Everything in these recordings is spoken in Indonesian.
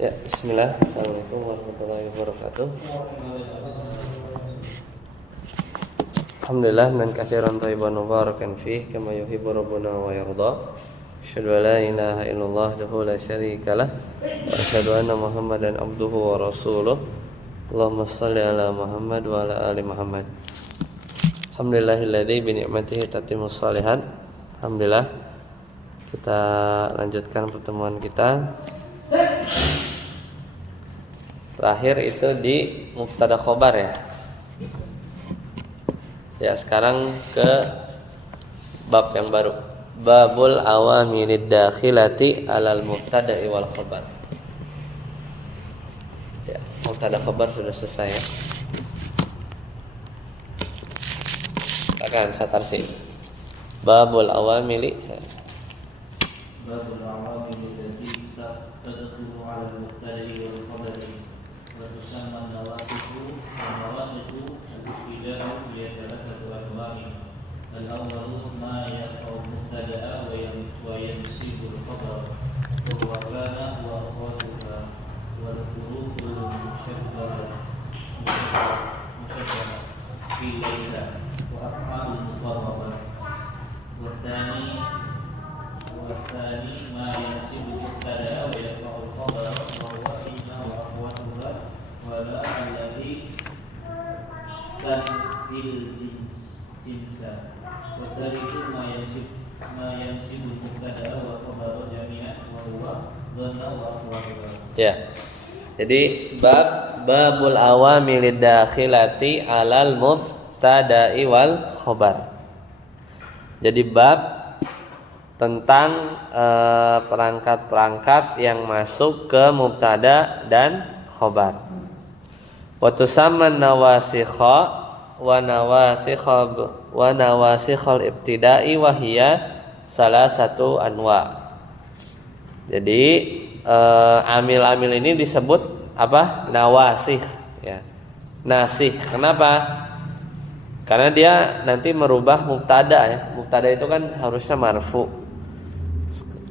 Ya, bismillah. Assalamualaikum warahmatullahi wabarakatuh. Alhamdulillah man katsiran thayyiban mubarakan fih kama yuhibbu rabbuna wa yarda. Asyhadu an la ilaha illallah wahdahu la syarikalah wa asyhadu anna Muhammadan abduhu wa rasuluh. Allahumma shalli ala Muhammad wa ala ali Muhammad. Alhamdulillahilladzi bi ni'matihi tatimmus shalihat. Alhamdulillah, kita lanjutkan pertemuan kita. Terakhir itu di mubtada khobar ya. Ya, sekarang ke bab yang baru. Babul awamilid dakhilati alal mubtada'i wal khobar. Ya, mubtada khobar sudah selesai ya. Silakan Satarsi. Babul awamili. Babul awamili allati tadkhulu 'ala al-mubtada'i wal khabari wa tusamma nawasifu al-ibtida'u bi thalathati anwa'in. Al-awwalu ma yaqa'u mubtada'a wa yansibu al-khabar wa huwa kana wa akhwatuha wal huruful mushabbaha fi laysa wa af'alul muqarrabah. والثاني ما يناسب المبتدا ويرفع الخبر وهو إن وأخواتها ولا الذي تنفي الجنس. والثالث ما يناسب المبتدا والخبر جميعا وهو ظن وأخواتها. Ya. Jadi babul awamilid dakhilati alal mubtada'i wal khobar. Jadi bab tentang perangkat-perangkat yang masuk ke mubtada dan khobar. Wa tusamman nawasikha wa nawasikhul ibtida'i wa hiya salah satu anwa. Jadi amil-amil ini disebut apa? Nawasikh ya. Nasikh. Kenapa? Karena dia nanti merubah mubtada ya. Mubtada itu kan harusnya marfu.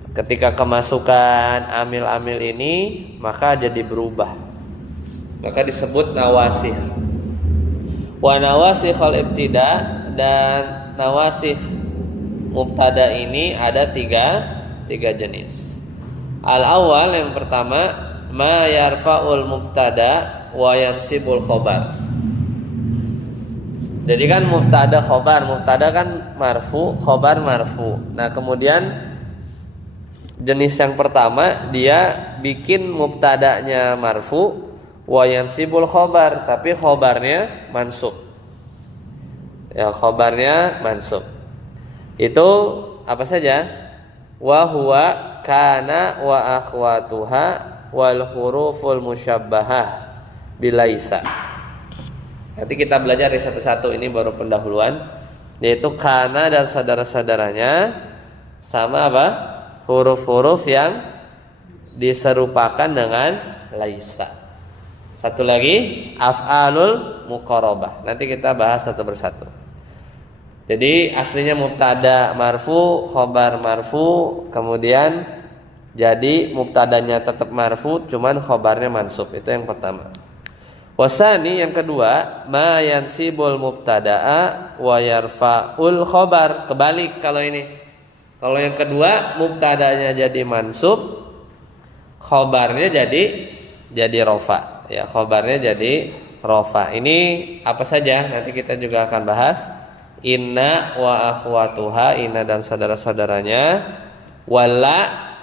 Ketika kemasukan amil-amil ini maka jadi berubah. Maka disebut nawasikh. Wa nawasikhul ibtida, dan nawasikh mubtada ini ada tiga jenis. Al-awwal, yang pertama, ma yarfa'ul mubtada wa yansibul khobar. Jadi kan mubtada khobar, mubtada kan marfu, khobar marfu. Nah, kemudian jenis yang pertama dia bikin mubtadanya marfu wa yansibul khobar, tapi khobarnya mansub. Ya, khobarnya mansub. Itu apa saja? Wa huwa kana wa akhwatuha wal huruful musyabbahah bilaisa. Nanti kita belajar dari satu-satu, ini baru pendahuluan, yaitu kana dan saudara-saudaranya sama apa? Huruf-huruf yang diserupakan dengan laisa. Satu lagi af'alul muqarrabah. Nanti kita bahas satu persatu. Jadi aslinya mubtada marfu, khobar marfu, kemudian jadi mubtadanya tetap marfu, cuman khobarnya mansub. Itu yang pertama. Wasani, yang kedua, ma yansibul mubtada'a wa yarfa'ul khobar. Kebalik kalau ini. Kalau yang kedua mubtadanya jadi mansub, khobarnya jadi rofa. Ya, khobarnya jadi rofa. Ini apa saja? Nanti kita juga akan bahas. Inna wa akhwatuha, inna dan saudara-saudaranya. Wala,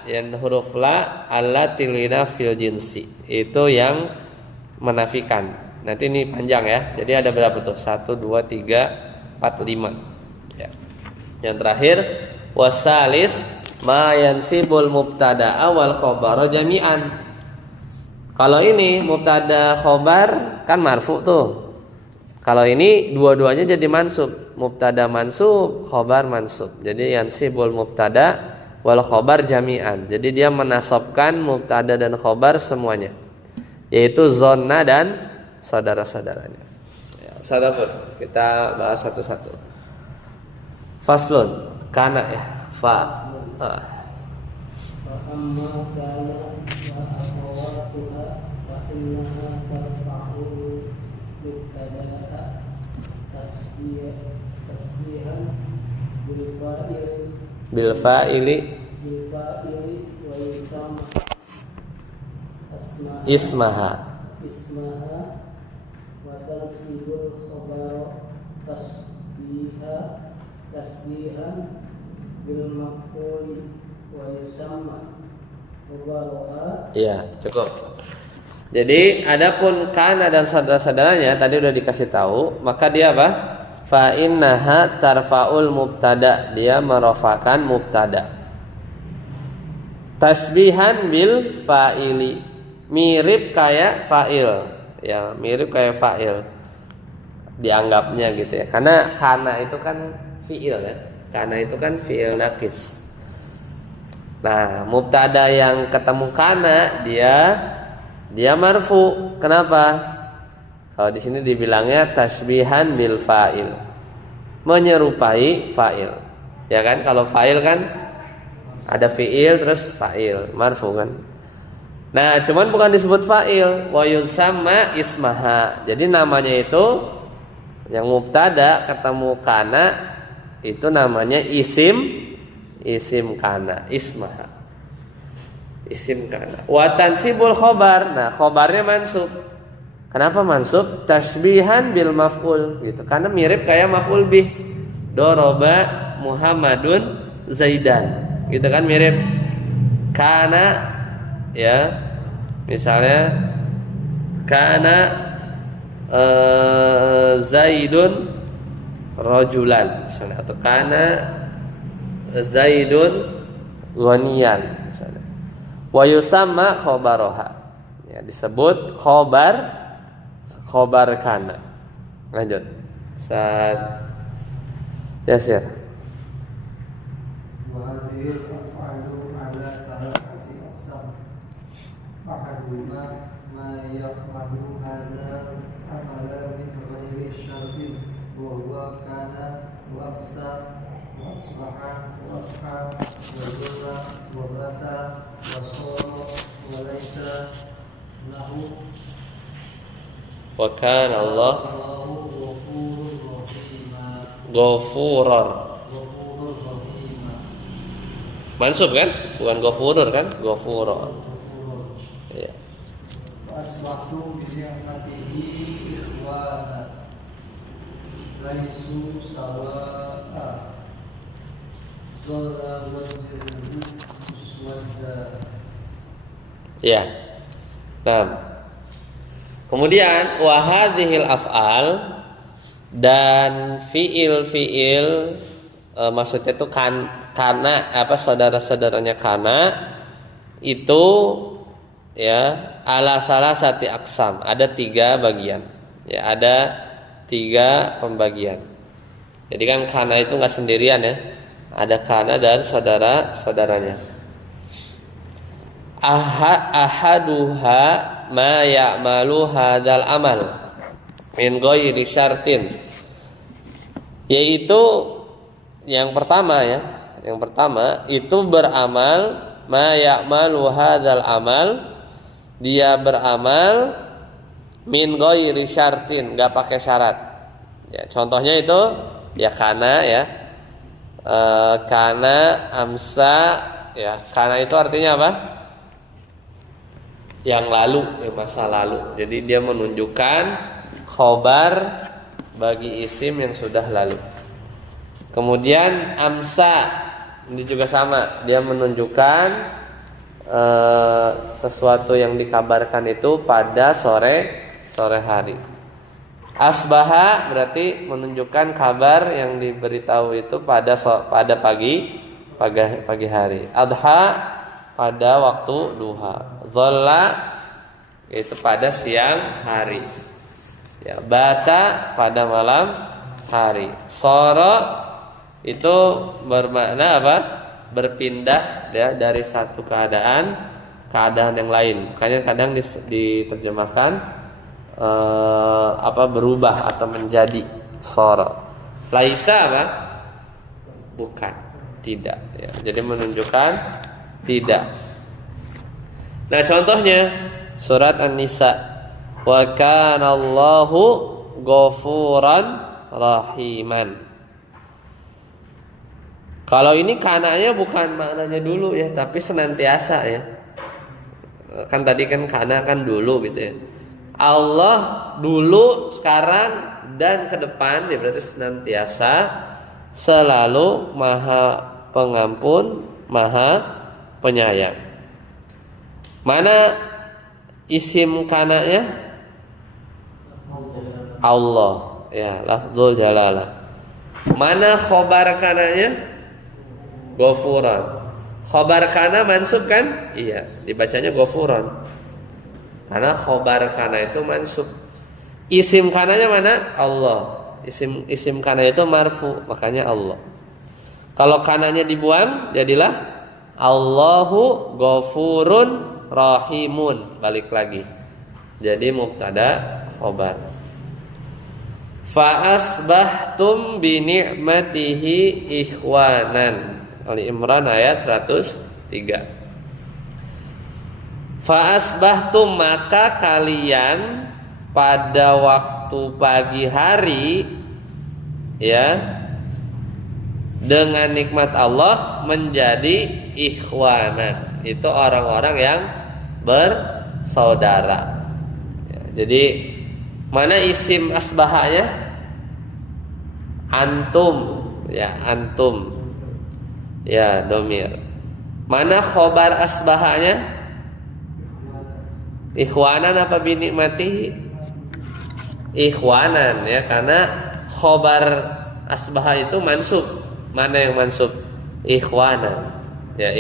yang huruf la, allati lina fil jinsi. Itu yang menafikan. Nanti ini panjang ya. Jadi ada berapa tuh? 1, 2, 3, 4, 5 ya. Yang terakhir wasalis ma yansibul mubtada awal khobar jami'an. Kalau ini mubtada khobar kan marfu tuh. Kalau ini dua-duanya jadi mansub. Mubtada mansub, khobar mansub. Jadi yansibul mubtada wal khobar jami'an. Jadi dia menasabkan mubtada dan khobar semuanya, yaitu zonna dan saudara-saudaranya. Ya, saudara, kita bahas satu-satu. Faslun, kana ya, fa. Amma kana wa akhwatuha فإنها ترفع مبتدأ تسبيحا bil fa'ili ويسمى ismaha. اسمها وتنصب الخبر تسبيحا بالمقول ويسمى خبرها. Iya, cukup. Jadi adapun kana dan saudara-saudaranya tadi udah dikasih tahu, maka dia apa? Fa innaha tarfaul mubtada, dia merofakan mubtada. Tasbihan bil fa'ili, mirip kayak fa'il, ya mirip kayak fa'il dianggapnya gitu ya, karena kana itu kan fi'il ya, kana itu kan fi'il nakis. Nah mubtada yang ketemu kana dia marfu. Kenapa? Kalau di sini dibilangnya tasbihan bil fa'il, menyerupai fa'il, ya kan? Kalau fa'il kan ada fi'il terus fa'il marfu kan. Nah, cuman bukan disebut fa'il, wa yusamma ismaha. Jadi namanya itu yang mubtada ketemu kana itu namanya isim kana, ismaha. Isim kana. Wa tansibul khobar. Nah, khobarnya mansub. Kenapa mansub? Tasbihan bil maf'ul gitu. Karena mirip kayak maf'ul bih. Doroba Muhammadun Zaidan. Gitu kan mirip. Kana ya. Misalnya kana Zaidun rajulan misalnya, atau kana Zaidun ghaniyan misalnya. Wa yusamma khobaroha, ya disebut khobar kana. Lanjut Ustaz Yasir. Wa hazil af'alu ala thalathati aqsam. Ahaduhuma ma yaf'alu hadza amala min ghairi syartin wa huwa kana wa amsa wa asbaha wa af'al wa dhurra wa bata wa sara wa laysa lahu Wa kana Allah Ghafurar. Mansub kan? Bukan ghafurur kan? Ghafurur. Ya. Asbahtu bi ni'matihi ikhwana laisu sawa'a zalla wajhuhu muswadda. Ya. Nah. Kemudian wa hadhil af'al, dan fiil maksudnya itu kana apa saudara-saudaranya kana itu ya ala salasati aqsam, ada 3 bagian. Ya, ada 3 pembagian. Jadi kan kana itu enggak sendirian ya. Ada kana dan saudara-saudaranya. Ahaduha ma ya'malu hadzal amal min ghairi syartin, yaitu yang pertama ya, yang pertama itu beramal ma ya'malu hadzal amal, dia beramal min ghairi syartin, enggak pakai syarat. Ya, contohnya itu ya kana ya. Kana amsa ya, kana itu artinya apa? Yang lalu, ya masa lalu. Jadi dia menunjukkan khobar bagi isim yang sudah lalu. Kemudian amsa ini juga sama, dia menunjukkan sesuatu yang dikabarkan itu pada sore hari. Asbaha berarti menunjukkan kabar yang diberitahu itu pada pagi hari. Adha pada waktu duha. Dhalla itu pada siang hari. Ya, bata pada malam hari. Sara itu bermakna apa? Berpindah ya, dari satu keadaan yang lain. Makanya kadang diterjemahkan berubah atau menjadi sara. Laisa apa? Bukan, tidak ya. Jadi menunjukkan tidak. Nah, contohnya surat An-Nisa wa kana Allahu ghafuran rahiman. Kalau ini kananya bukan maknanya dulu ya, tapi senantiasa ya. Kan tadi kan kana kan dulu gitu ya. Allah dulu, sekarang dan ke depan ya, berarti senantiasa, selalu maha pengampun, maha penyayang. Mana isim kananya? Allah ya, lafzul jalalah. Mana khobar kananya? Ghafuran. Khobar kana mansub kan? Iya, dibacanya ghafuran. Karena khobar kana itu mansub. Isim kananya mana? Allah. Isim kana itu marfu, makanya Allah. Kalau kananya dibuang, jadilah Allahu ghafurun rahimun. Balik lagi. Jadi mubtada khobar. Fa asbahtum bi ni'matihi ikhwanan. Ali Imran ayat 103. Fa asbahtum, maka kalian pada waktu pagi hari ya, dengan nikmat Allah menjadi ikhwanan. Itu orang-orang yang bersaudara ya, jadi mana isim asbahanya? Antum ya, antum ya, domir. Mana khobar asbahanya? Ikhwanan apa binikmatihi? Ikhwanan ya, karena khobar asbah itu mansub. Mana yang mansub? Ikhwanan ya,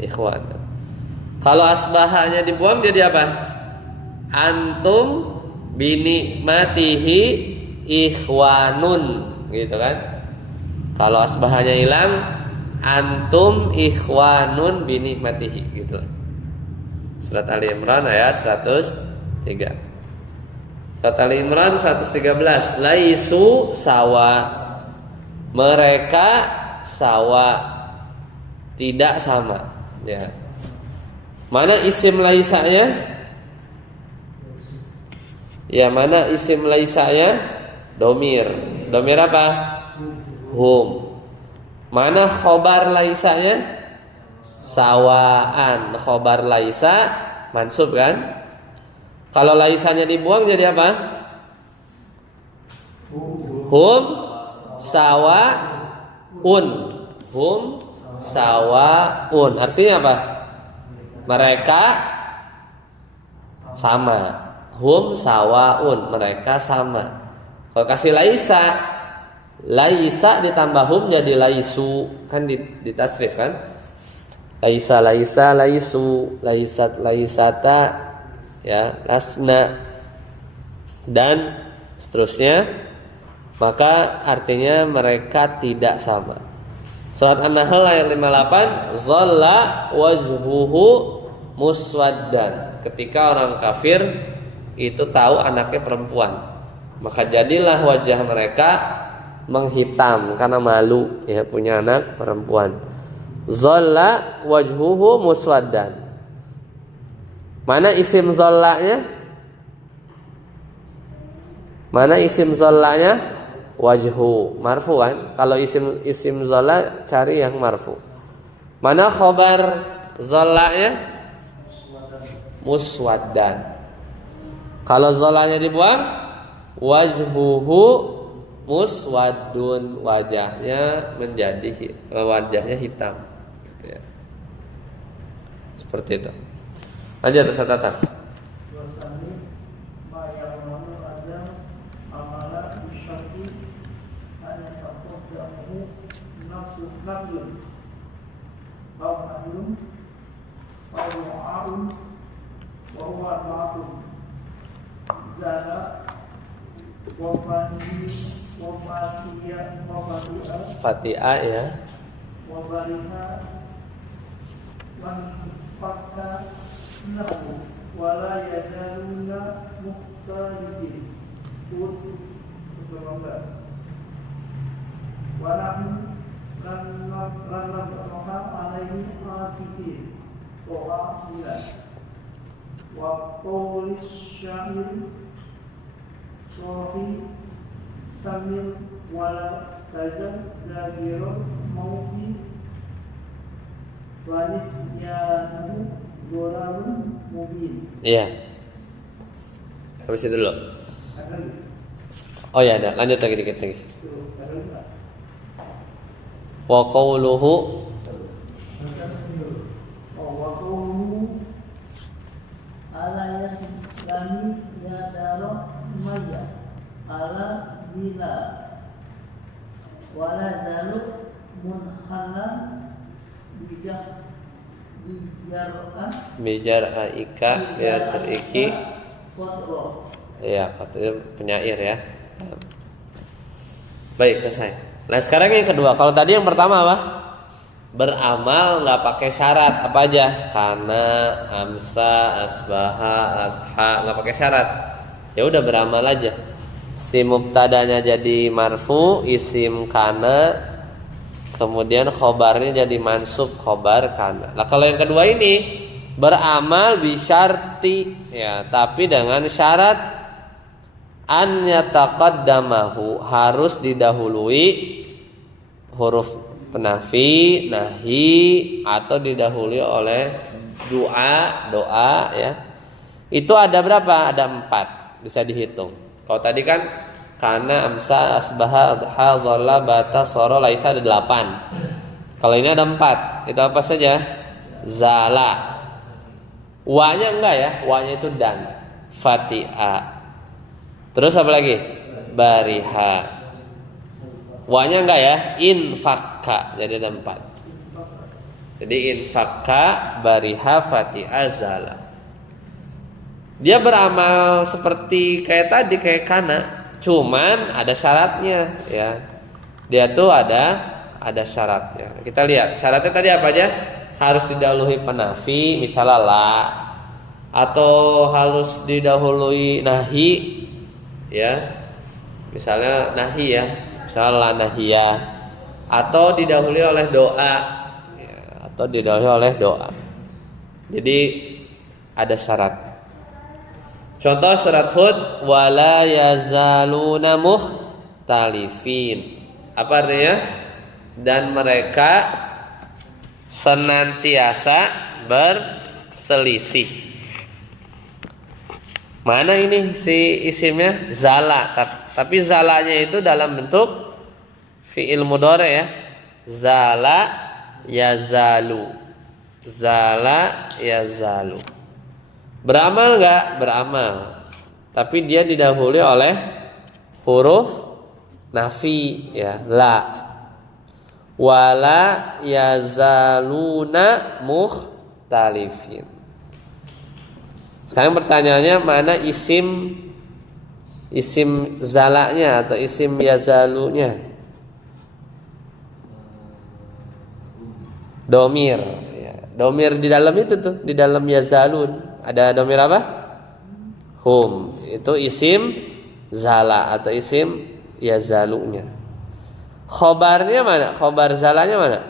ikhwanan. Kalau asbahanya dibuang jadi apa? Antum binikmatihi ikhwanun gitu kan. Kalau asbahanya hilang, antum ikhwanun binikmatihi gitu. Surat Ali Imran ayat 103. Surat Ali Imran 113. Laisu sawa, mereka sawa, tidak sama ya. Mana isim laisanya? Ya, mana isim laisanya? Domir. Domir apa? Hum. Mana khobar laisanya? Sawaan. Khobar laisa mansub kan? Kalau laisanya dibuang jadi apa? Hum sawaun. Hum sawaun. Artinya apa? Mereka sama. Hum sawaun, mereka sama. Kalau kasih laisa, laisa ditambah hum jadi laisu, kan ditasrif kan? Laisa laisa laisu, laisat laisata ya, lasna dan seterusnya, maka artinya mereka tidak sama. Surat An-Nahl ayat 58, zalla wajhuhu muswaddan. Ketika orang kafir itu tahu anaknya perempuan, maka jadilah wajah mereka menghitam karena malu ya punya anak perempuan. Zalla wajhuhu muswaddan. Mana isim zallanya? Mana isim zallanya? Wajhu, marfu kan? Kalau isim zalla cari yang marfu. Mana khobar zallanya? Muswaddan. Kalau zallanya dibuang, wajhuhu muswaddun, wajahnya menjadi wajahnya hitam gitu ya. Seperti itu. Lanjut Ustaz Tatan. Wasani ma ya'malu adam amala bisyaki hanya taqaddamu nafsu naflun aw nahlun aw wa'arun wa huwa ma'un zala wa bani wa Fatiha ya. wa bariha man fakka nahu wala yadaluna muhtalidin. Hud 19. Walahu lan alaihi atifin. Toa 9. wa qawlis syair sohi samil wala tazal zagiro mauti wanis yanu dolarun mubin. Iya. Habis itu dulu. Ada lagi? Oh ya ada. Lanjut lagi dikit lagi. Ada lagi nggak? Wa qawluhu wa qawluhu ala yaslami ya daro maya ala bila wala zalu munhalan bijar aika ya teriki. qadra. Iya, katanya penyair ya. Baik, selesai. Nah sekarang yang kedua. Kalau tadi yang pertama apa? Beramal nggak pakai syarat apa aja? Kana, amsa, asbaha, adha, nggak pakai syarat. Ya udah beramal aja. Si mubtadanya jadi marfu, isim kana, kemudian khobarnya jadi mansub khobar kana. Nah kalau yang kedua ini beramal bisyarti ya, tapi dengan syarat an yataqaddamahu, harus didahului huruf penafi, nahi, atau didahului oleh doa ya. Itu ada berapa? Ada 4, bisa dihitung. Kalau tadi kan kana, amsa, asbaha, adha, dhalla, bata, soro, laisa ada 8. Kalau ini ada 4. Itu apa saja? Zala. Wa-nya enggak ya? Wa-nya itu dan. Fati'a. Terus apa lagi? Bariha. Wa-nya enggak ya? Infakka. Jadi ada 4. Jadi infakka, bariha, fati'a, zala. Dia beramal seperti kayak tadi, kayak kana. Cuman ada syaratnya ya. Dia tuh ada syaratnya. Kita lihat syaratnya tadi apa aja? Harus didahului penafi, misalnya la, atau harus didahului nahi ya. Misalnya nahi ya, misalnya la nahiyah, atau didahului oleh doa ya, atau didahului oleh doa. Jadi ada syarat. Contoh surat Hud, wala yazaluna mukhtalifin. Apa artinya? Dan mereka senantiasa berselisih. Mana ini si isimnya? Zala. Tapi zalanya itu dalam bentuk fi'il mudhari ya. Zala yazalu. Zala yazalu. Beramal enggak? Beramal. Tapi dia didahului oleh huruf nafi ya, la. Wala yazaluna mukhtalifin. Sekarang pertanyaannya, mana isim zalanya atau isim yazalunya? Domir ya. Domir di dalam itu tuh, di dalam yazalun ada domir apa? Hum. Itu isim zala atau isim yazalunya. Khobarnya mana? Khobar zalanya mana?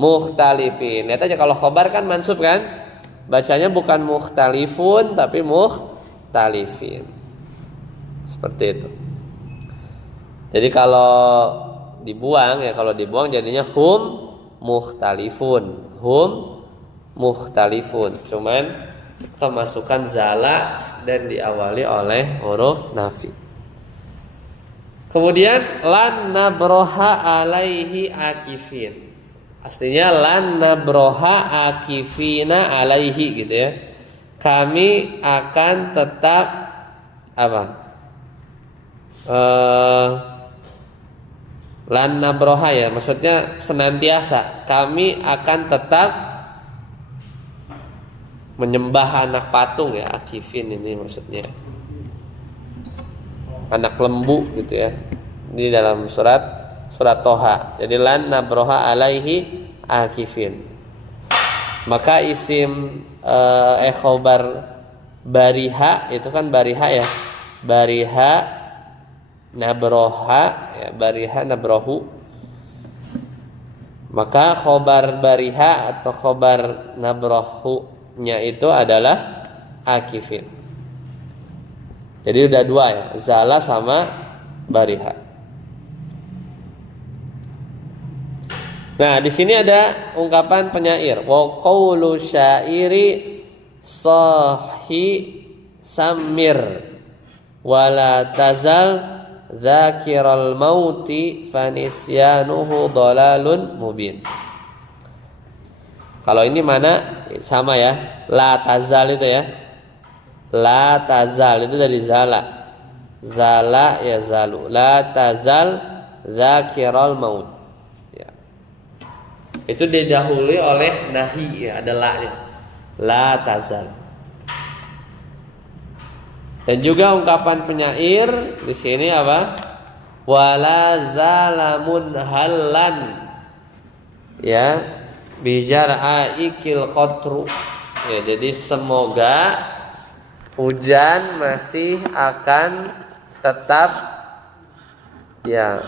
Mukhtalifin. Lihat aja kalau khobar kan mansub kan? Bacanya bukan mukhtalifun tapi mukhtalifin. Seperti itu. Jadi kalau dibuang ya, kalau dibuang jadinya hum mukhtalifun. Hum mukhtalifun. Cuman kemasukan zala dan diawali oleh huruf nafi. Kemudian lan nabroha alaihi akifin. Aslinya lan nabroha akifina alaihi gitu ya. Kami akan tetap apa? Lan nabroha ya, maksudnya senantiasa. Kami akan tetap menyembah anak patung ya, akifin ini maksudnya. Anak lembu gitu ya. Ini dalam surat Toha. Jadi lan nabroha alaihi akifin. Maka isim khobar bariha itu kan bariha ya. Bariha nabroha ya, bariha nabrohu. Maka khobar bariha atau khobar nabrohu nya itu adalah akifin. Jadi udah dua ya, zala sama bariha. Nah, di sini ada ungkapan penyair. Wa qawlu syairi sahi samir wala tazal dzakiral mauti fanisyanuhu dhalalun mubin. Kalau ini mana sama ya, la tazal itu ya, la tazal itu dari zala, zala ya zalu, la tazal dzakiral maut ya. Itu didahului oleh nahi ya, ada la-nya, la tazal. Dan juga ungkapan penyair di sini apa? Wala zalamun halan ya bijar'aikil qatru ya, jadi semoga hujan masih akan tetap ya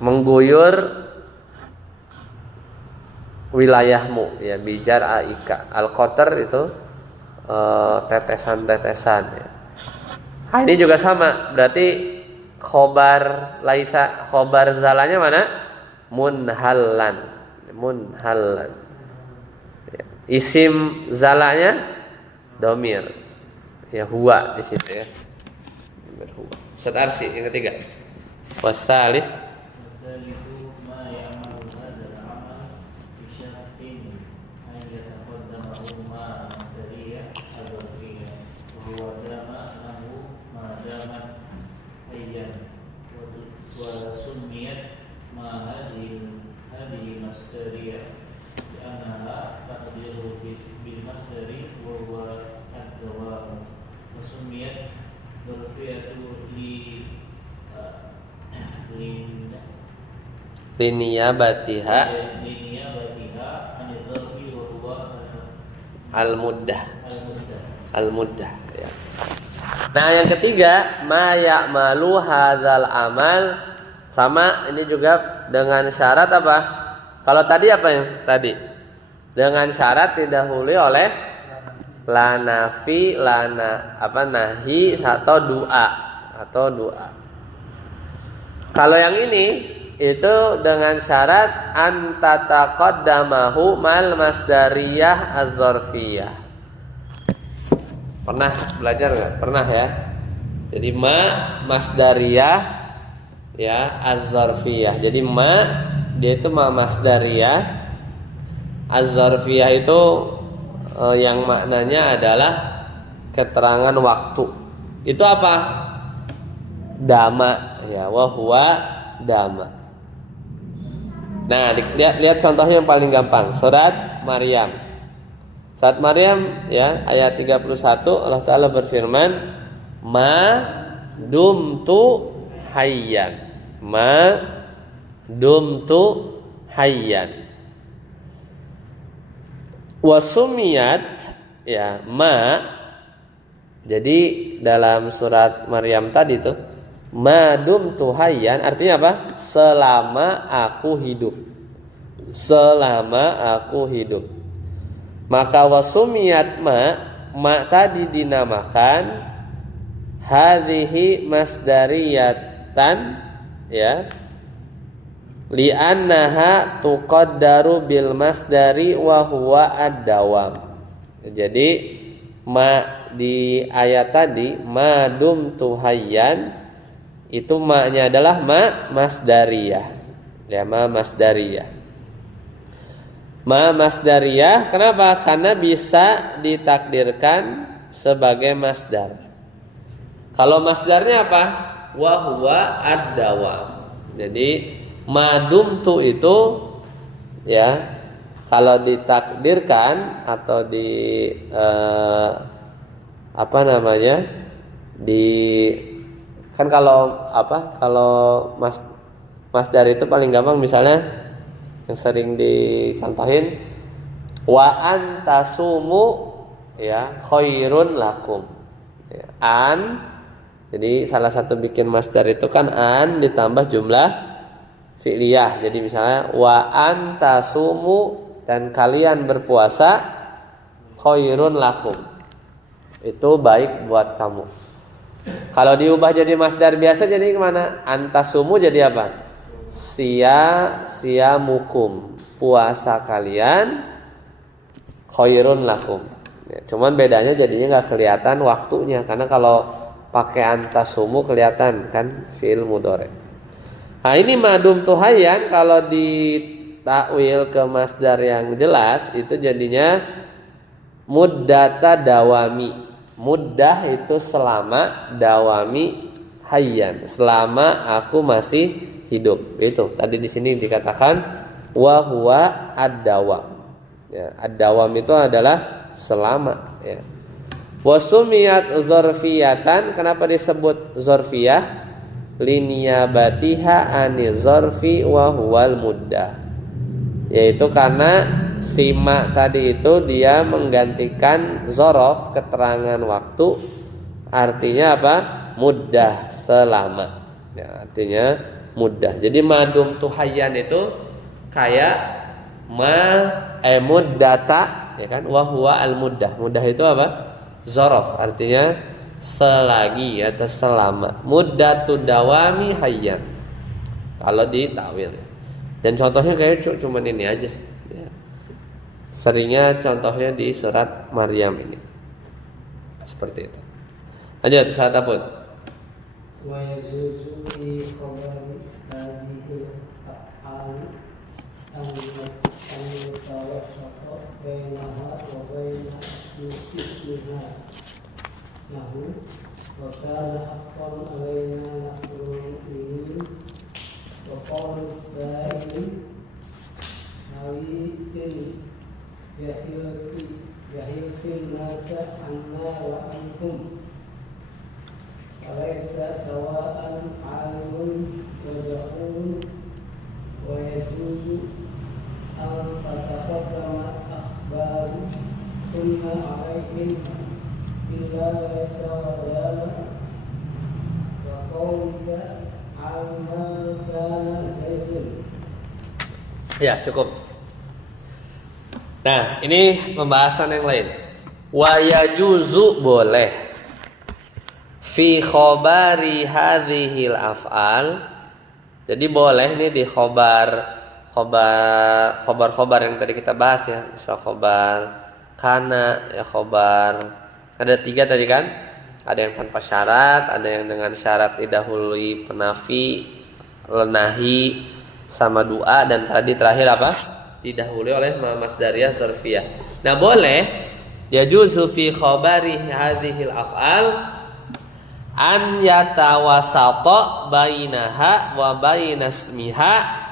mengguyur wilayahmu ya, bijar'aika. Al-qatr itu tetesan-tetesan ya. Nah, ini juga sama, berarti khobar laisa, khobar zalanya mana? Munhallan, munhallan ya. Isim zalanya domir ya, huwa di situ ya, Ustaz Arsi yang ketiga. Wasalis Wasalihu ma ya'malu hadzal amal bi syartin an yataqaddama ma masdariyah al-zarfiyah wa huwa dama lahu ma damat ayyan wa summiyat ma hadhihi masdariyah li'annaha taqdiru bil masdari wa huwa ad-dawam wa summiyat zarfiyatu liniyabatiha liniyabatiha anil zarfi wa huwa al-muddah, al-muddah. al-muddah ya. Nah, yang ketiga ma ya'malu hadzal amal, sama ini juga dengan syarat apa? Kalau tadi apa yang tadi? Dengan syarat didahului oleh la nafi, nahi atau doa. Kalau yang ini itu dengan syarat an tataqaddamahu mal masdariyah az-zarfiyah. Pernah belajar nggak? Pernah ya. Jadi ma masdariyah ya az-zarfiyah. Jadi ma dia itu ma masdariyah, az-zarfiyah itu yang maknanya adalah keterangan waktu. Itu apa? Dama ya, wa huwa dama. Nah, lihat contohnya yang paling gampang, surat Maryam. Surat Maryam ya, ayat 31 Allah Ta'ala berfirman, ma dumtu hayyan. Ma dumtu hayyan. Wasumiyat ya ma, jadi dalam surat Maryam tadi tuh ma dumtu hayyan artinya apa? Selama aku hidup. Selama aku hidup. Maka wasumiyat ma tadi dinamakan hadhihi masdariyatan ya, li'annaha tuqaddaru bil masdari wa huwa ad-dawam. Jadi ma di ayat tadi ma dumtu hayyan itu maknya adalah ma masdariyah. Ya, ma masdariyah. Ma masdariyah kenapa? Karena bisa ditakdirkan sebagai masdar. Kalau masdarnya apa? Wa huwa ad-dawam. Jadi madumtu itu ya, kalau ditakdirkan atau di kan kalau masdar itu paling gampang, misalnya yang sering dicontohin wa antasumu ya khairun lakum ya, an. Jadi salah satu bikin masdar itu kan an ditambah jumlah fi'liyah. Jadi misalnya wa antasumu, dan kalian berpuasa, khairun lakum. itu baik buat kamu. Kalau diubah jadi masdar biasa jadi gimana? Antasumu jadi apa? Siyamukum, puasa kalian khairun lakum. Ya, cuman bedanya jadinya nggak kelihatan waktunya karena kalau pakai antasumu kelihatan kan fi'il mudhari. Nah ini madum tuhayyan kalau ditakwil ke masdar yang jelas itu jadinya muddata dawami. Muddah itu selama, dawami hayyan, selama aku masih hidup. Itu tadi di sini dikatakan wa huwa ad-dawam. Ya, ad-dawam itu adalah selama, ya. Wasumiyat zorfiyatan, kenapa disebut zorfiyah? Liniyabatiha ani zorfi wa huwal muddah, yaitu karena sima tadi itu dia menggantikan zorof, keterangan waktu, artinya apa? Muddah, selama, ya, artinya muddah. Jadi madum tuhayyan itu kayak muddata, ya kan? Wa huwa al muddah. Muddah itu apa? Zorof, artinya selagi atau selama. Muddatu dawami hayyan kalau ditakwil. Dan contohnya kayak cuma ini aja sih, ya. Seringnya contohnya di surat Maryam ini seperti itu. Lanjut saat apun. Wa yazuzu fi khabari hadhihi al an-tawassata bainaha wa baina ismiha lahu wa kana haqqan alaina nasrul mu'minin wa qawlu as-sa'il sawi'in jahilkin nasa anna wa ankum walaysa sawa'an alimun wa jahulun wa yazuzu an tataqaddama akhbaru kunna alaihim illa laysa wadana wa qawlika alma kana zaidun. Ya cukup. Nah ini pembahasan yang lain. Wa yajuzu boleh fi khobari hadhil af'al. Jadi boleh nih di khobar yang tadi kita bahas ya, misal khobar kana, ya khobar ada 3 tadi kan, ada yang tanpa syarat, ada yang dengan syarat didahului penafi, lenahi, sama doa, dan tadi terakhir apa? Didahului oleh masdariyah zarfiyah. Nah boleh yajuzu fi khabari hadhil af'al an yatawasata bainaha wa bainasmiha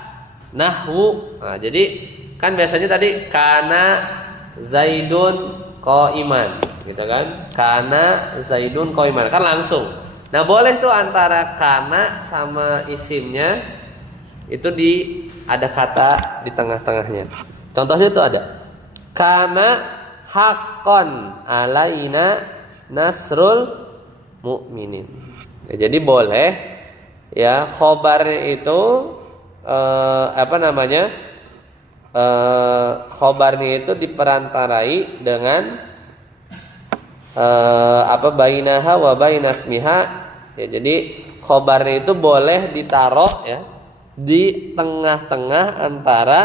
nahwu. Nah, jadi kan biasanya tadi kana zaidun qaiman, gitu kan? Kana zaidun qaiman kan langsung. Nah, boleh tuh antara kana sama isimnya itu ada kata di tengah-tengahnya. Contohnya tuh ada kana haqqan alaina nasrul mu'minin. Ya, jadi boleh ya khobarnya itu khobarnya itu diperantarai dengan bainaha wa bainasmiha. Ya, jadi khobarnya itu boleh ditaruh ya di tengah-tengah antara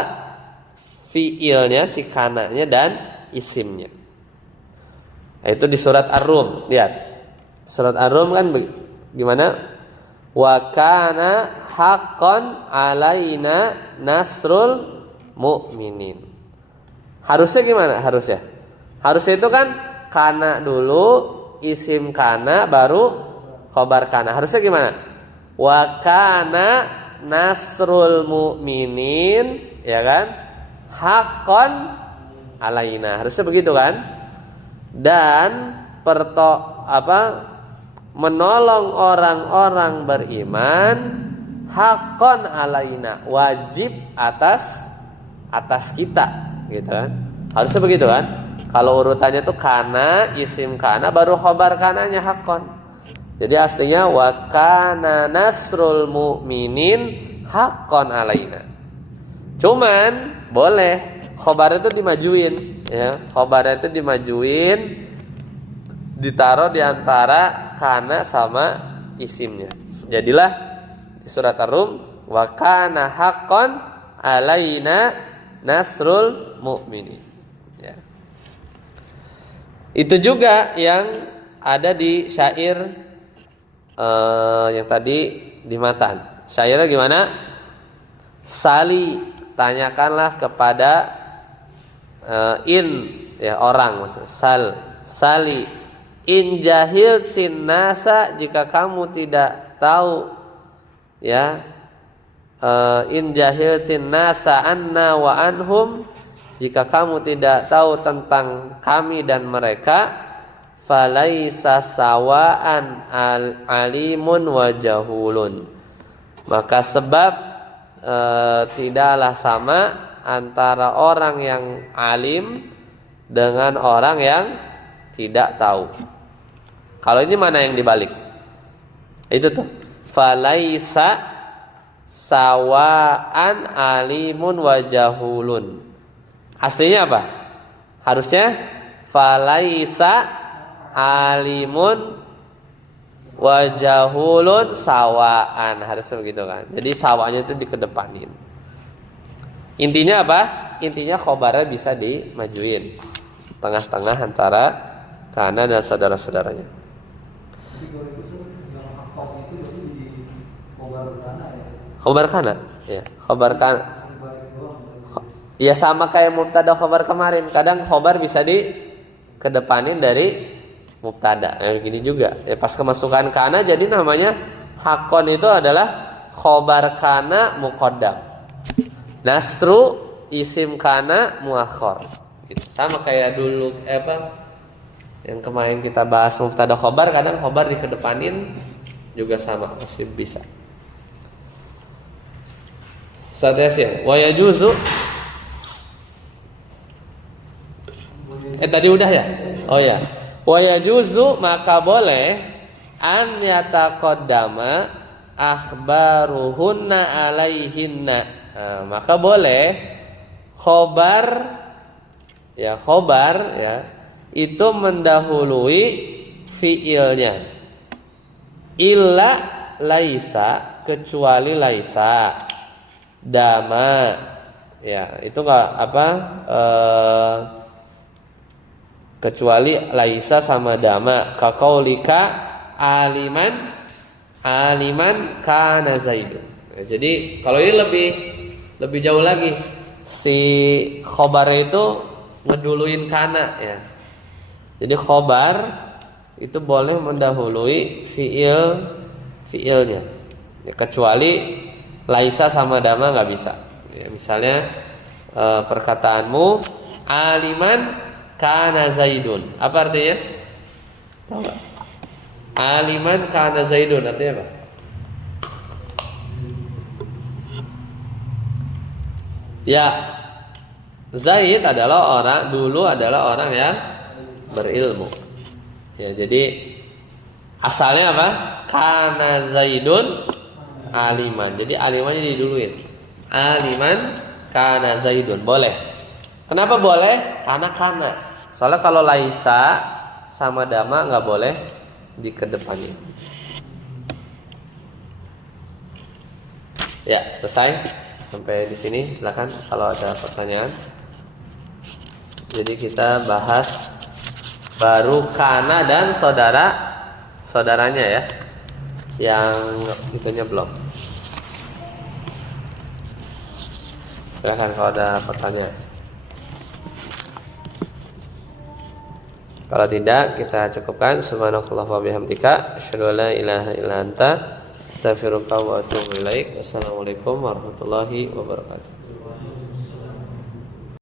fiilnya si kananya dan isimnya. Nah, itu di surat Ar-Rum. Lihat. Surat Ar-Rum kan gimana? Wa kana haqqan alaina nasrul mu'minin. Harusnya gimana? Harusnya itu kan kana dulu, isim kana baru khobar kana. Harusnya gimana? Wa kana nasrul mu'minin, ya kan? Haqqan alaina. Harusnya begitu kan? Dan menolong orang-orang beriman haqqan alaina, wajib atas kita, gitu kan? Harusnya begitu kan? Kalau urutannya tuh kana, isim kana baru khobar kananya haqqan. Jadi aslinya wa kana nasrul mu'minin haqqan alaina. Cuman boleh khobar itu dimajuin ya, khobar itu dimajuin ditaruh di antara kana sama isimnya. Jadilah di surat Ar-Rum wa kana haqqan alaina nasrul mu'minin. Ya. Itu juga yang ada di syair yang tadi di matan. Syairnya gimana? Sali, tanyakanlah kepada orang maksudnya. Sali in jahiltin nasa, jika kamu tidak tahu ya, in jahiltin nasa anna wa anhum, jika kamu tidak tahu tentang kami dan mereka, falaisa sawaan alimun wa jahulun, maka sebab tidaklah sama antara orang yang alim dengan orang yang tidak tahu. Kalau ini mana yang dibalik? Itu tuh falaisa sawaan alimun wa jahulun. Aslinya apa? Harusnya falaisa alimun wajahulun sawaan, harusnya begitu kan. Jadi sawanya itu dikedepanin. Intinya apa? Intinya khobarnya bisa dimajuin tengah-tengah antara kana dan saudara-saudaranya. Jadi kalau itu yang hakok itu berarti di khobar kana ya. Khobar kana, ya. Khobar kana. Ya sama kayak mubtada khobar kemarin. Kadang khobar bisa dikedepanin dari mubtada, gini juga ya, pas kemasukan kana jadi namanya hakon itu adalah khobar kana muqaddam, nasru isim kana muakhor gitu. Sama kayak dulu yang kemarin kita bahas mubtada khobar, kadang khobar dikedepanin juga sama, masih bisa. Saatnya wa yajuzu tadi udah ya? Oh ya. Wa yajuzu, maka boleh an yataqaddama akhbaruhunna alaihinna. Maka boleh khobar ya itu mendahului fiilnya. Illa laisa, kecuali laisa, dama ya, itu enggak kecuali laisa sama dama, kaqaulika aliman kana zaidun. Ya, jadi kalau ini lebih jauh lagi, si khobar itu ngeduluin kana ya. Jadi khobar itu boleh mendahului fiilnya ya, kecuali laisa sama dama nggak bisa ya. Misalnya perkataanmu aliman kana zaidun, apa artinya? Tahu nggak? Aliman kana zaidun artinya apa? Ya, Zaid adalah orang yang berilmu. Ya, jadi asalnya apa? Kana zaidun aliman. Jadi alimannya diduluin. Aliman kana zaidun, boleh. Kenapa boleh? Karena. Soalnya kalau laisa sama dama nggak boleh dikedepanin. Ya, selesai. Sampai di sini. Silakan kalau ada pertanyaan. Jadi kita bahas baru kana dan saudaranya ya. Yang itunya belum. Silakan kalau ada pertanyaan. Kalau tidak, kita cukupkan. Subhanakallah wa bihamdika, asyhadu an la ilaha illa anta, astaghfiruka wa atubu ilaik. Wassalamualaikum warahmatullahi wabarakatuh.